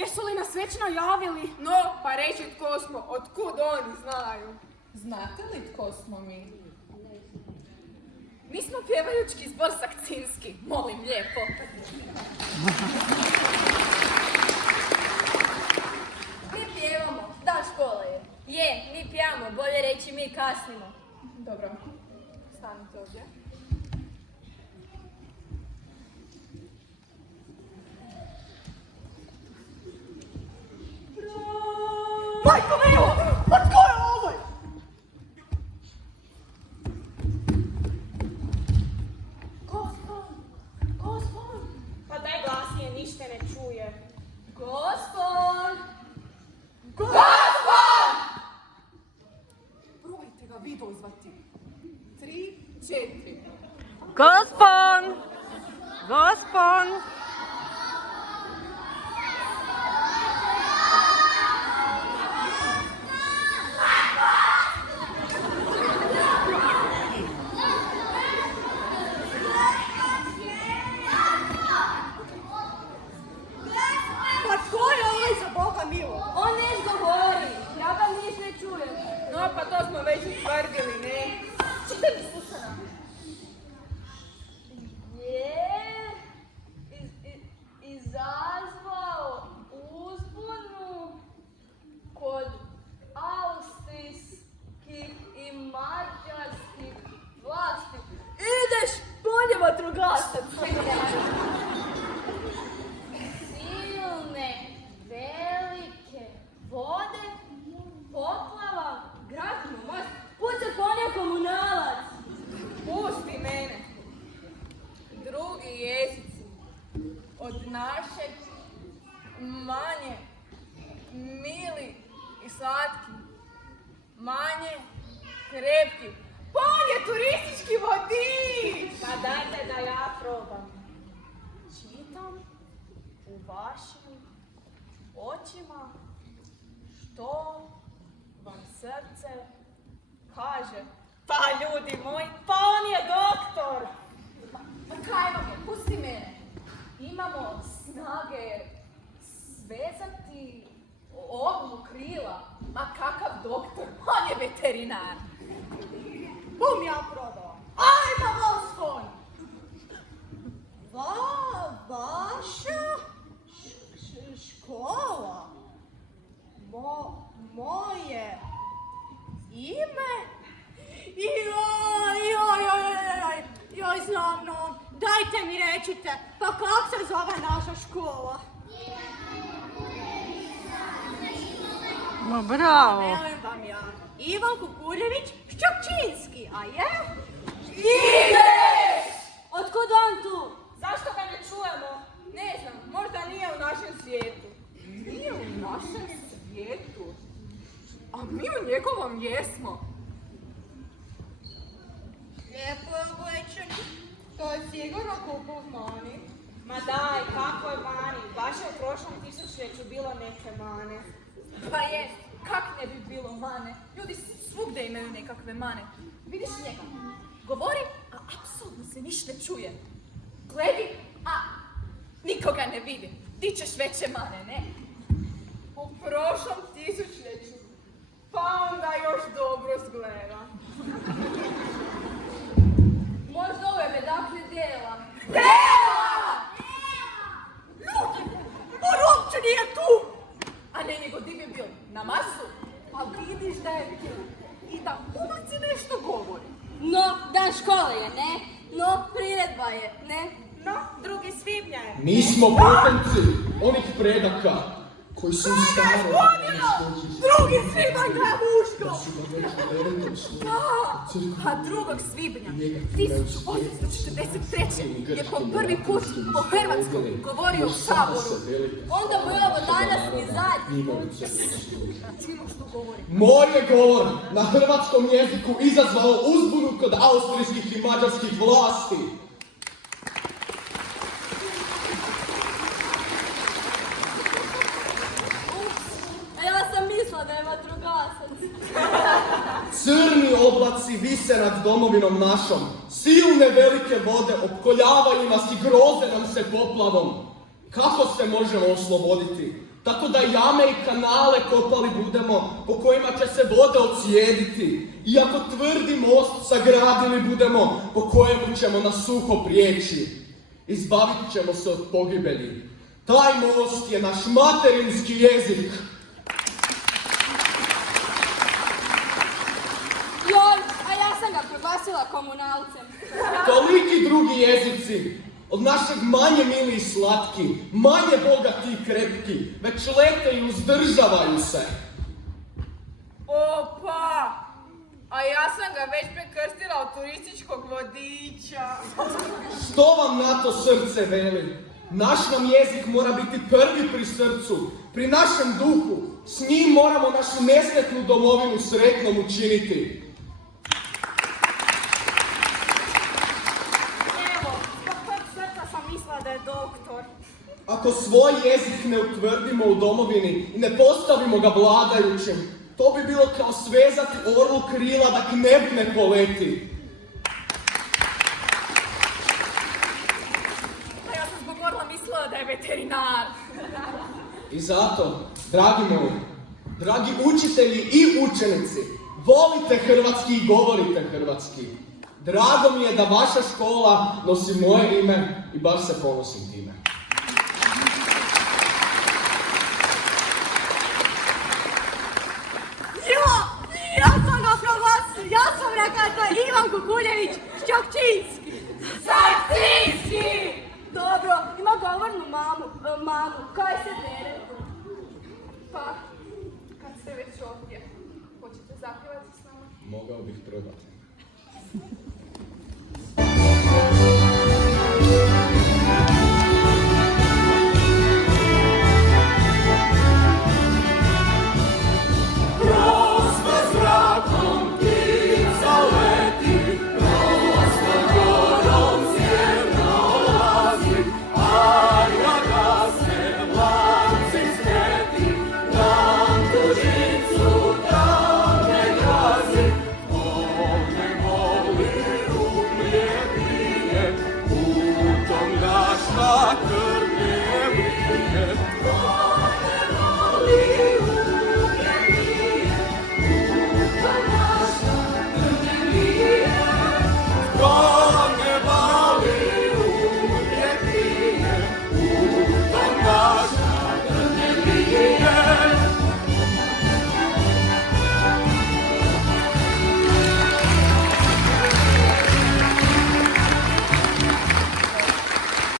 Jesu li nas već najavili? No, pa reći tko smo, otkud oni znaju. Znate li tko smo mi? Mi smo pjevajučki zbor Sakcinski, molim lijepo. Mi pjevamo, da škola je. Je, mi pjevamo, bolje reći mi kasnimo. Dobro, stanite ovdje. Majko milo, pa tko je ovo? Gospon! Pa daj glasnije, ništa ne čuje. Gospon! Probajte ga vi dozvati. 3, 4. Gospon! Gospon! Pa tko je ovaj za Boga milo? On ne govori, ja ga niš ne čujem. No, pa to smo već utvrdili, ne? Čitaj mi Susana. Je izazvao uzbunu kod austrijskih i mađarskih vlasti. Ideš, bolje vatrogasac. Silne, velike vode, poplava, gradimo most, puca konja komunalac. Pusti mene. Drugi jezici od našeg manje mili i slatki, manje krepki. Pa on je turistički vodič! Pa dajte da ja probam. Čitam u vašim očima što vam srce kaže. Pa ljudi moji, pa on je doktor! Pa kaj vam je, pusti mene. Imamo snage svezati ovu krila. Ma kakav doktor, on je veterinar. Bum ja probala. Ajmo, Gospon! Vaša škola? Moje ime? Joj, znam, no. Dajte mi recite, pa kak se zove naša škola? Ma bravo! Velim vam ja, Ivan Kukuljević Ščokčinski, a je? Ideš! Otkud on tu? Zašto ga ne čujemo? Ne znam, možda nije u našem svijetu. Nije u našem svijetu, a mi u njegovom jesmo. Lijepo je oblečen, to je sigurno kupov mani. Ma daj, kako je mani? Baš je u prošlom tisućljeću bilo neke mane. Pa je, kak ne bi bilo mane? Ljudi svugdje imaju nekakve mane. Vidiš njega, govori, a apsolutno se ništa ne čuje. Gledi, a nikoga ne vidi. Ti ćeš veće mane, ne? U prošlom tisućljeću. Pa onda još dobro zgleda. Možda ove medakle djela. Ljudi, on uopće nije tu! A ne, nego di bi bio? Na Marsu? Pa vidiš da je tu. I da publici nešto govori. No, dan škole je, ne? No, priredba je, ne? No, 2. svibnja je. Mi smo potomci onih predaka koji su u starom Drugi svibanj ga je muško! da su ga već u 9. slovu A 2. svibnja 1843. je po prvi put po hrvatskom govorio u Saboru. Onda mu je ovo danas ni zadnji. Čimo što govori. Moj je govor na hrvatskom jeziku izazvao uzbunu kod austrijskih i mađarskih vlasti. A ja sam mislila da je vatrogasac. Crni oblaci vise nad domovinom našom. Silne velike vode opkoljavaju nas i groze nam se poplavom. Kako se možemo osloboditi? Tako da jame i kanale kopali budemo, po kojima će se vode ocijediti. I ako tvrdi most sagradili budemo, po kojemu ćemo na suho prijeći. Izbavit ćemo se od pogibelji. Taj most je naš materinski jezik. Joj, a ja sam ga proglasila komunalcem. Toliki drugi jezici, od našeg manje mili i slatki, manje bogati i krepki, već lete i uzdržavaju se. Opa! A ja sam ga već prekrstila od turističkog vodiča. Što vam na to srce veli? Naš nam jezik mora biti prvi pri srcu, pri našem duhu. S njim moramo našu nesretnu domovinu sretnom učiniti. Evo, zbog tog srca sam mislila da je doktor. Ako svoj jezik ne utvrdimo u domovini i ne postavimo ga vladajućim, to bi bilo kao svezati orlu krila da k nebu ne poleti. A ja sam zbog orla mislila da je veterinar. I zato, dragi moji, dragi učitelji i učenici, volite hrvatski i govorite hrvatski. Drago mi je da vaša škola nosi moje ime i baš se ponosim time. Ja sam ga proglasila, ja sam rekla da je Ivan Kukuljević Šćokčinski. Sakcinski! Dobro, ima govornu mamu, kaj se dere? Pa, kad ste već ovdje, hoćete zapjevati s nama? Mogao bih probati.